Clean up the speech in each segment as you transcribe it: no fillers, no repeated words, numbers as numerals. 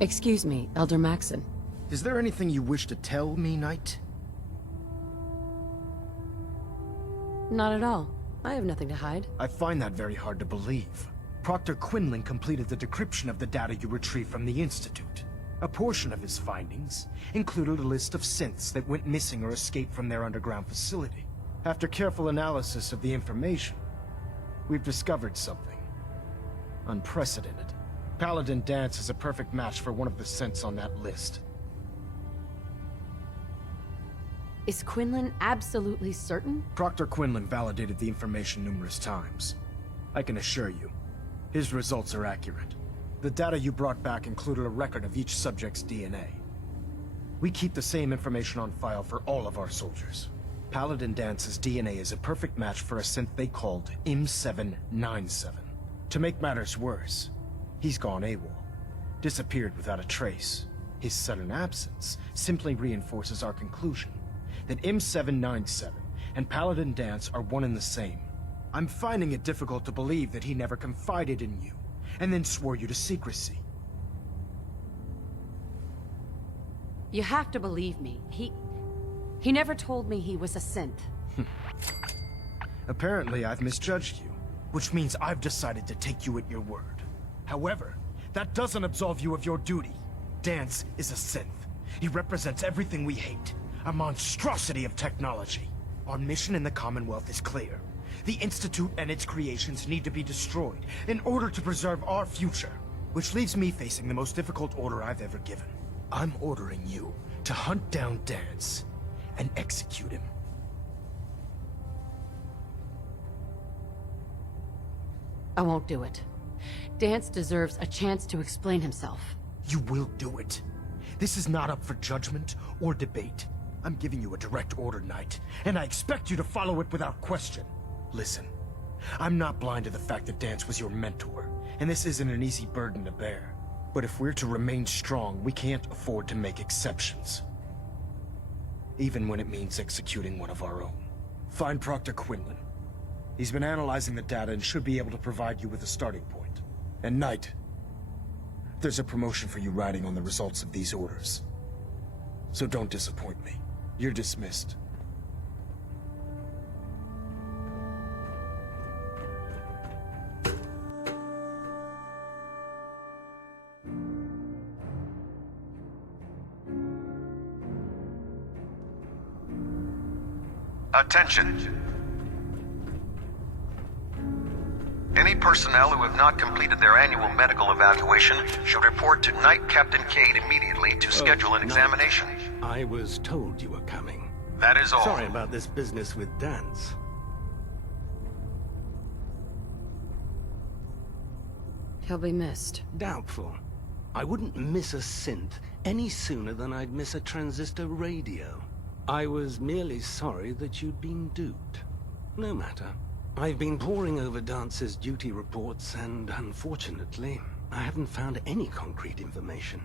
Excuse me, Elder Maxson. Is there anything you wish to tell me, Knight? Not at all. I have nothing to hide. I find that very hard to believe. Proctor Quinlan completed the decryption of the data you retrieved from the Institute. A portion of his findings included a list of synths that went missing or escaped from their underground facility. After careful analysis of the information, we've discovered something unprecedented. Paladin Dance is a perfect match for one of the synths on that list. Is Quinlan absolutely certain? Proctor Quinlan validated the information numerous times. I can assure you, his results are accurate. The data you brought back included a record of each subject's DNA. We keep the same information on file for all of our soldiers. Paladin Dance's DNA is a perfect match for a synth they called M797. To make matters worse, he's gone AWOL, disappeared without a trace. His sudden absence simply reinforces our conclusion that M797 and Paladin Dance are one and the same. I'm finding it difficult to believe that he never confided in you, and then swore you to secrecy. You have to believe me. He never told me he was a synth. Apparently, I've misjudged you, which means I've decided to take you at your word. However, that doesn't absolve you of your duty. Dance is a synth. He represents everything we hate. A monstrosity of technology. Our mission in the Commonwealth is clear. The Institute and its creations need to be destroyed in order to preserve our future. Which leaves me facing the most difficult order I've ever given. I'm ordering you to hunt down Dance and execute him. I won't do it. Dance deserves a chance to explain himself. You will do it. This is not up for judgment or debate. I'm giving you a direct order, Knight, and I expect you to follow it without question. Listen, I'm not blind to the fact that Dance was your mentor, and this isn't an easy burden to bear. But if we're to remain strong, we can't afford to make exceptions. Even when it means executing one of our own. Find Proctor Quinlan. He's been analyzing the data and should be able to provide you with a starting point. And Knight, there's a promotion for you riding on the results of these orders. So don't disappoint me. You're dismissed. Attention. Any personnel who have not completed their annual medical evaluation should report to Knight Captain Cade immediately to schedule an examination. I was told you were coming. That is all. Sorry about this business with Dance. He'll be missed. Doubtful. I wouldn't miss a synth any sooner than I'd miss a transistor radio. I was merely sorry that you'd been duped. No matter. I've been poring over Dance's duty reports, and unfortunately, I haven't found any concrete information.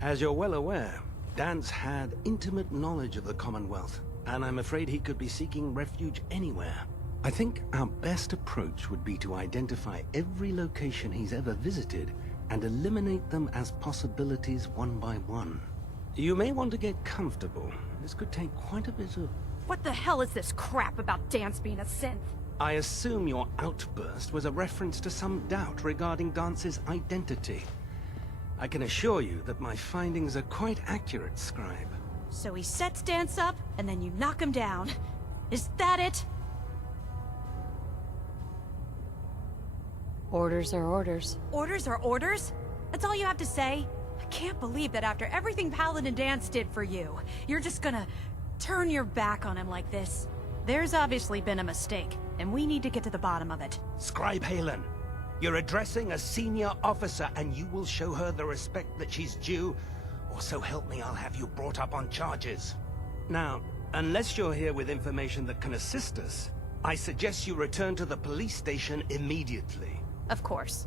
As you're well aware, Dance had intimate knowledge of the Commonwealth, and I'm afraid he could be seeking refuge anywhere. I think our best approach would be to identify every location he's ever visited and eliminate them as possibilities one by one. You may want to get comfortable. This could take quite a bit of... What the hell is this crap about Dance being a synth? I assume your outburst was a reference to some doubt regarding Dance's identity. I can assure you that my findings are quite accurate, Scribe. So he sets Dance up, and then you knock him down. Is that it? Orders are orders. Orders are orders? That's all you have to say? I can't believe that after everything Paladin Dance did for you, you're just gonna turn your back on him like this. There's obviously been a mistake, and we need to get to the bottom of it. Scribe Halen, you're addressing a senior officer, and you will show her the respect that she's due, or so help me, I'll have you brought up on charges. Now, unless you're here with information that can assist us, I suggest you return to the police station immediately. Of course.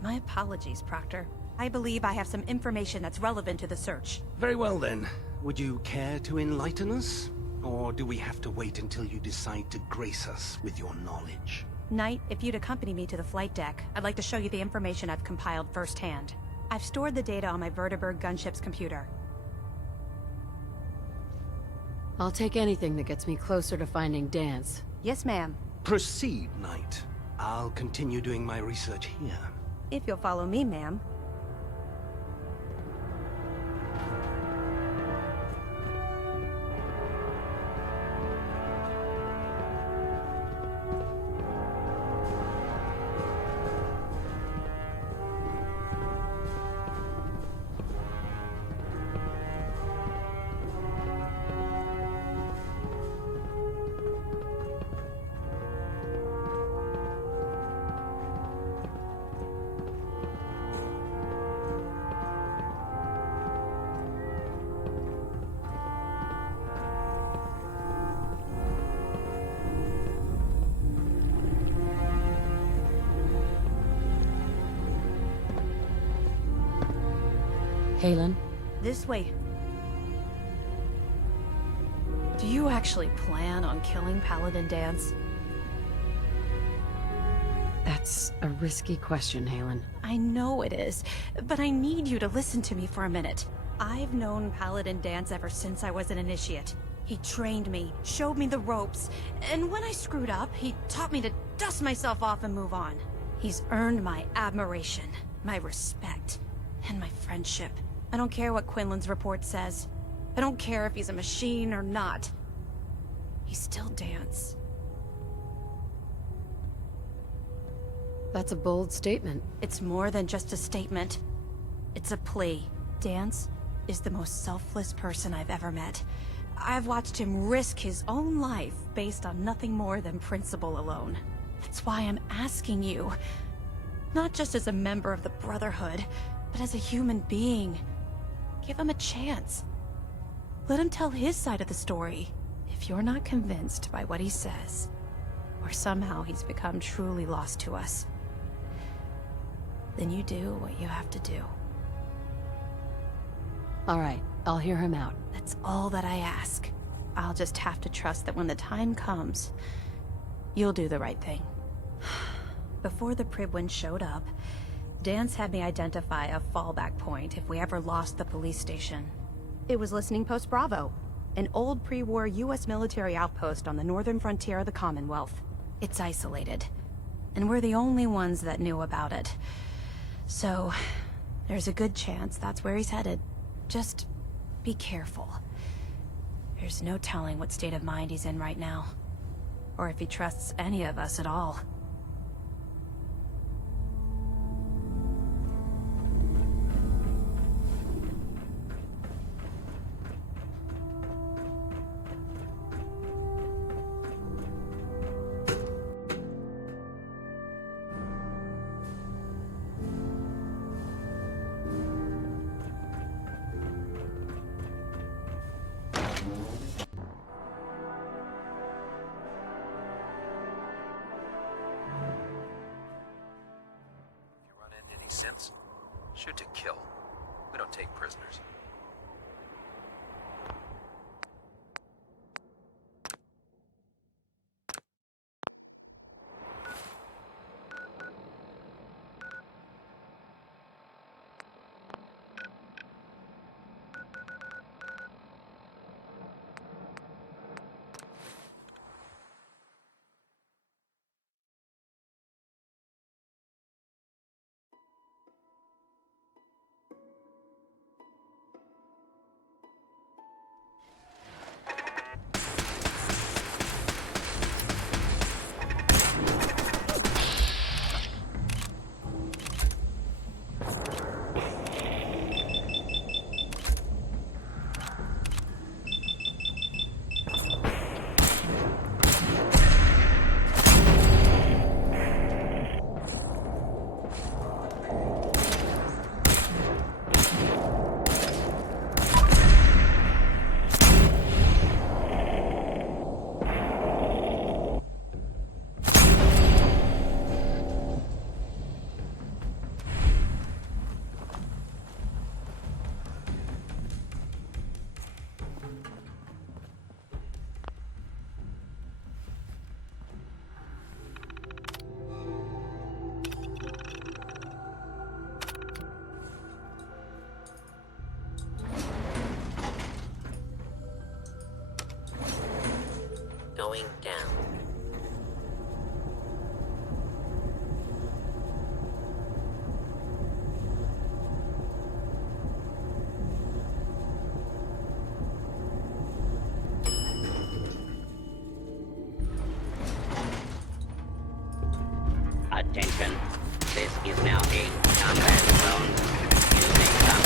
My apologies, Proctor. I believe I have some information that's relevant to the search. Very well then. Would you care to enlighten us? Or do we have to wait until you decide to grace us with your knowledge? Knight, if you'd accompany me to the flight deck, I'd like to show you the information I've compiled firsthand. I've stored the data on my Vertibird gunship's computer. I'll take anything that gets me closer to finding Dance. Yes, ma'am. Proceed, Knight. I'll continue doing my research here. If you'll follow me, ma'am. Halen? This way. Do you actually plan on killing Paladin Dance? That's a risky question, Halen. I know it is, but I need you to listen to me for a minute. I've known Paladin Dance ever since I was an initiate. He trained me, showed me the ropes, and when I screwed up, he taught me to dust myself off and move on. He's earned my admiration, my respect, and my friendship. I don't care what Quinlan's report says. I don't care if he's a machine or not. He's still Dance. That's a bold statement. It's more than just a statement. It's a plea. Dance is the most selfless person I've ever met. I've watched him risk his own life based on nothing more than principle alone. That's why I'm asking you. Not just as a member of the Brotherhood, but as a human being. Give him a chance. Let him tell his side of the story. If you're not convinced by what he says, or somehow he's become truly lost to us, then you do what you have to do. All right, I'll hear him out. That's all that I ask. I'll just have to trust that when the time comes, you'll do the right thing. Before the Pribwin showed up, Dance had me identify a fallback point if we ever lost the police station. It was Listening Post Bravo, an old pre-war US military outpost on the northern frontier of the Commonwealth. It's isolated, and we're the only ones that knew about it. So, there's a good chance that's where he's headed. Just be careful. There's no telling what state of mind he's in right now, or if he trusts any of us at all. Sense? Shoot to kill. We don't take prisoners. Going down. Attention. This is now a combat zone. You may come.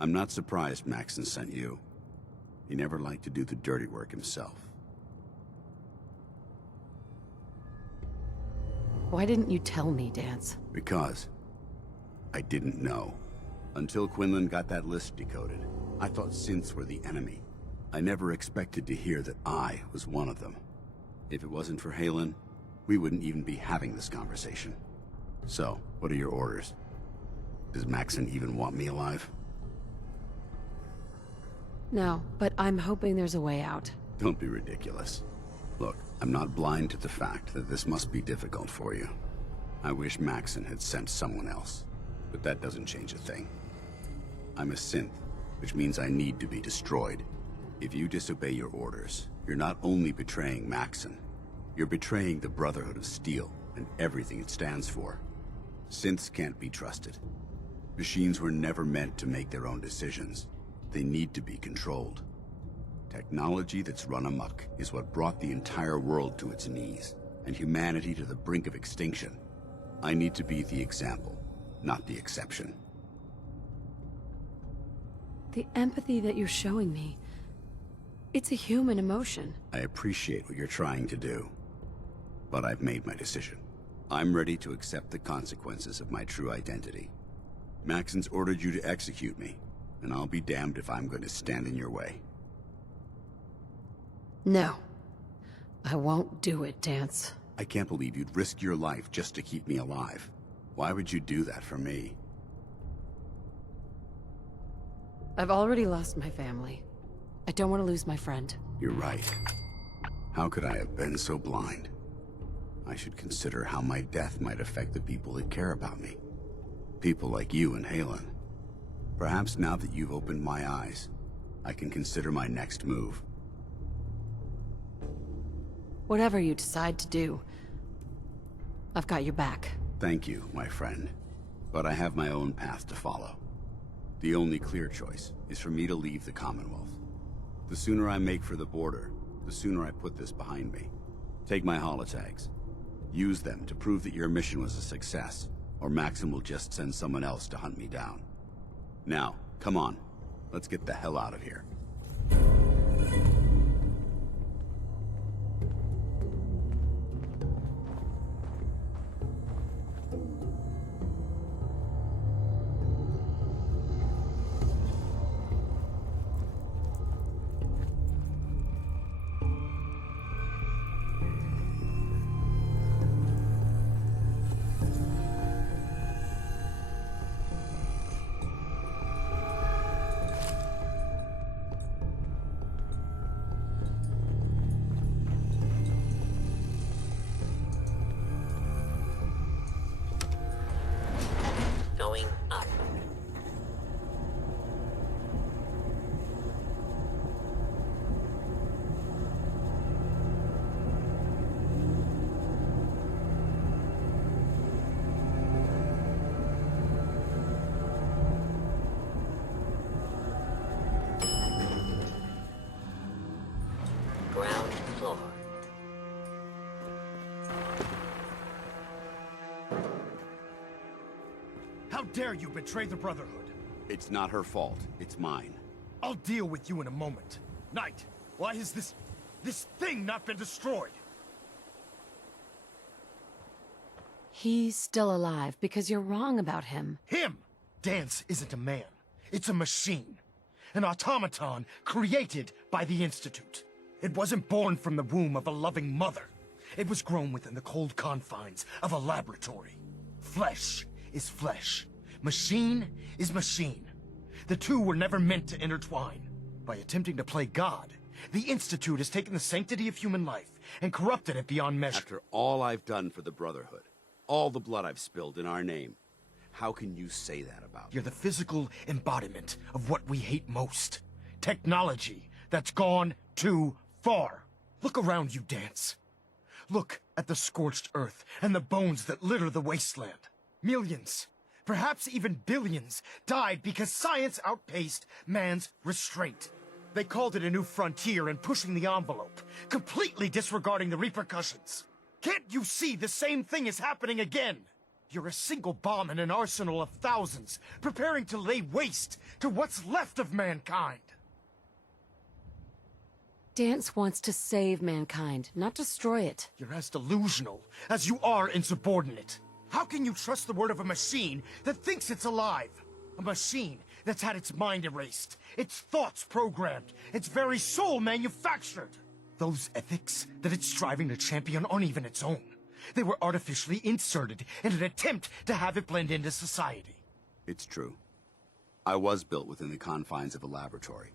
I'm not surprised Maxson sent you. He never liked to do the dirty work himself. Why didn't you tell me, Dance? Because I didn't know. Until Quinlan got that list decoded, I thought synths were the enemy. I never expected to hear that I was one of them. If it wasn't for Halen, we wouldn't even be having this conversation. So, what are your orders? Does Maxson even want me alive? No, but I'm hoping there's a way out. Don't be ridiculous. Look, I'm not blind to the fact that this must be difficult for you. I wish Maxson had sent someone else, but that doesn't change a thing. I'm a synth, which means I need to be destroyed. If you disobey your orders, you're not only betraying Maxson, you're betraying the Brotherhood of Steel and everything it stands for. Synths can't be trusted. Machines were never meant to make their own decisions. They need to be controlled. Technology that's run amok is what brought the entire world to its knees, and humanity to the brink of extinction. I need to be the example, not the exception. The empathy that you're showing me, it's a human emotion. I appreciate what you're trying to do, but I've made my decision. I'm ready to accept the consequences of my true identity. Maxson's ordered you to execute me, and I'll be damned if I'm going to stand in your way. No. I won't do it, Dance. I can't believe you'd risk your life just to keep me alive. Why would you do that for me? I've already lost my family. I don't want to lose my friend. You're right. How could I have been so blind? I should consider how my death might affect the people that care about me. People like you and Halen. Perhaps now that you've opened my eyes, I can consider my next move. Whatever you decide to do, I've got your back. Thank you, my friend. But I have my own path to follow. The only clear choice is for me to leave the Commonwealth. The sooner I make for the border, the sooner I put this behind me. Take my holotags. Use them to prove that your mission was a success, or Maxson will just send someone else to hunt me down. Now, come on. Let's get the hell out of here. Going up. Ground floor. How dare you betray the Brotherhood? It's not her fault. It's mine. I'll deal with you in a moment. Knight, why has this thing not been destroyed? He's still alive because you're wrong about him. Him! Dance isn't a man. It's a machine. An automaton created by the Institute. It wasn't born from the womb of a loving mother. It was grown within the cold confines of a laboratory. Flesh is flesh. Machine is machine. The two were never meant to intertwine. By attempting to play God, the Institute has taken the sanctity of human life and corrupted it beyond measure. After all I've done for the Brotherhood, all the blood I've spilled in our name, how can you say that about me? You're the physical embodiment of what we hate most. Technology that's gone too far. Look around you, Dance. Look at the scorched earth and the bones that litter the wasteland. Millions, perhaps even billions, died because science outpaced man's restraint. They called it a new frontier and pushing the envelope, completely disregarding the repercussions. Can't you see the same thing is happening again? You're a single bomb in an arsenal of thousands, preparing to lay waste to what's left of mankind. Dance wants to save mankind, not destroy it. You're as delusional as you are insubordinate. How can you trust the word of a machine that thinks it's alive? A machine that's had its mind erased, its thoughts programmed, its very soul manufactured. Those ethics that it's striving to champion aren't even its own. They were artificially inserted in an attempt to have it blend into society. It's true. I was built within the confines of a laboratory,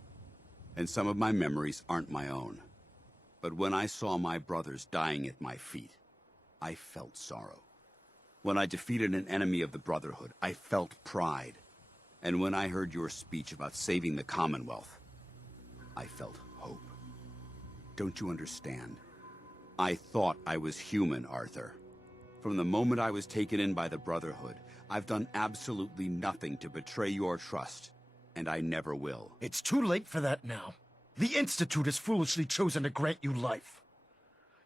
and some of my memories aren't my own. But when I saw my brothers dying at my feet, I felt sorrow. When I defeated an enemy of the Brotherhood, I felt pride. And when I heard your speech about saving the Commonwealth, I felt hope. Don't you understand? I thought I was human, Arthur. From the moment I was taken in by the Brotherhood, I've done absolutely nothing to betray your trust, and I never will. It's too late for that now. The Institute has foolishly chosen to grant you life.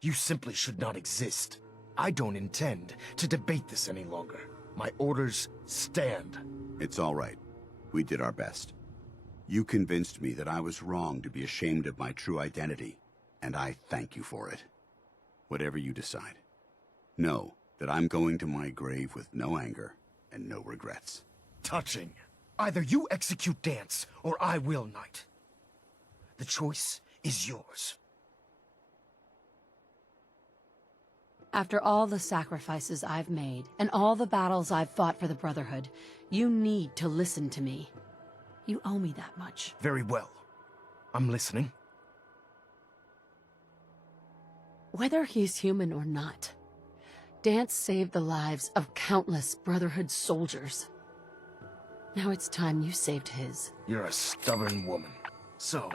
You simply should not exist. I don't intend to debate this any longer. My orders stand. It's all right. We did our best. You convinced me that I was wrong to be ashamed of my true identity, and I thank you for it. Whatever you decide, know that I'm going to my grave with no anger and no regrets. Touching. Either you execute Dance, or I will, Knight. The choice is yours. After all the sacrifices I've made, and all the battles I've fought for the Brotherhood, you need to listen to me. You owe me that much. Very well. I'm listening. Whether he's human or not, Dance saved the lives of countless Brotherhood soldiers. Now it's time you saved his. You're a stubborn woman. So,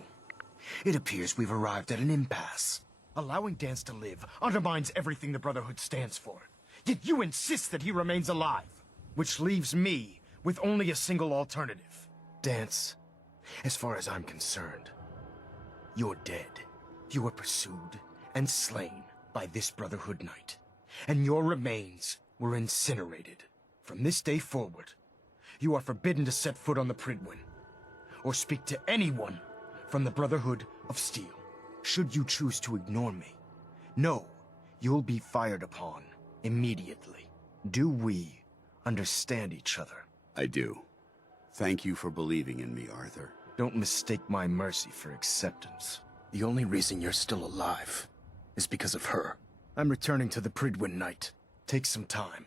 it appears we've arrived at an impasse. Allowing Dance to live undermines everything the Brotherhood stands for. Yet you insist that he remains alive, which leaves me with only a single alternative. Dance, as far as I'm concerned, you're dead. You were pursued and slain by this Brotherhood Knight, and your remains were incinerated. From this day forward, you are forbidden to set foot on the Pridwin, or speak to anyone from the Brotherhood of Steel. Should you choose to ignore me, know you'll be fired upon immediately. Do we understand each other? I do. Thank you for believing in me, Arthur. Don't mistake my mercy for acceptance. The only reason you're still alive is because of her. I'm returning to the Pridwin Knight. Take some time.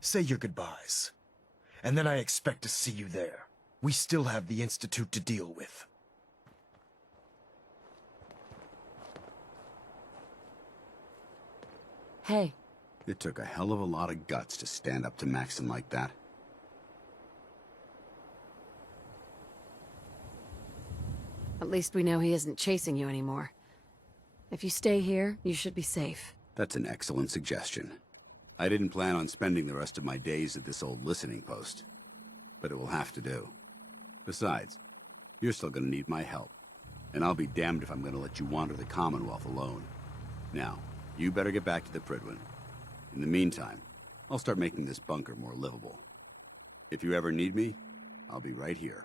Say your goodbyes. And then I expect to see you there. We still have the Institute to deal with. Hey. It took a hell of a lot of guts to stand up to Maxson like that. At least we know he isn't chasing you anymore. If you stay here, you should be safe. That's an excellent suggestion. I didn't plan on spending the rest of my days at this old listening post, but it will have to do. Besides, you're still gonna need my help, and I'll be damned if I'm gonna let you wander the Commonwealth alone. Now, you better get back to the Pridwin. In the meantime, I'll start making this bunker more livable. If you ever need me, I'll be right here.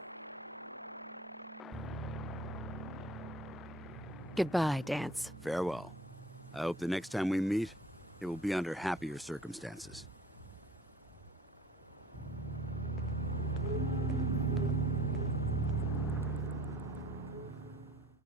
Goodbye, Dance. Farewell. I hope the next time we meet, it will be under happier circumstances.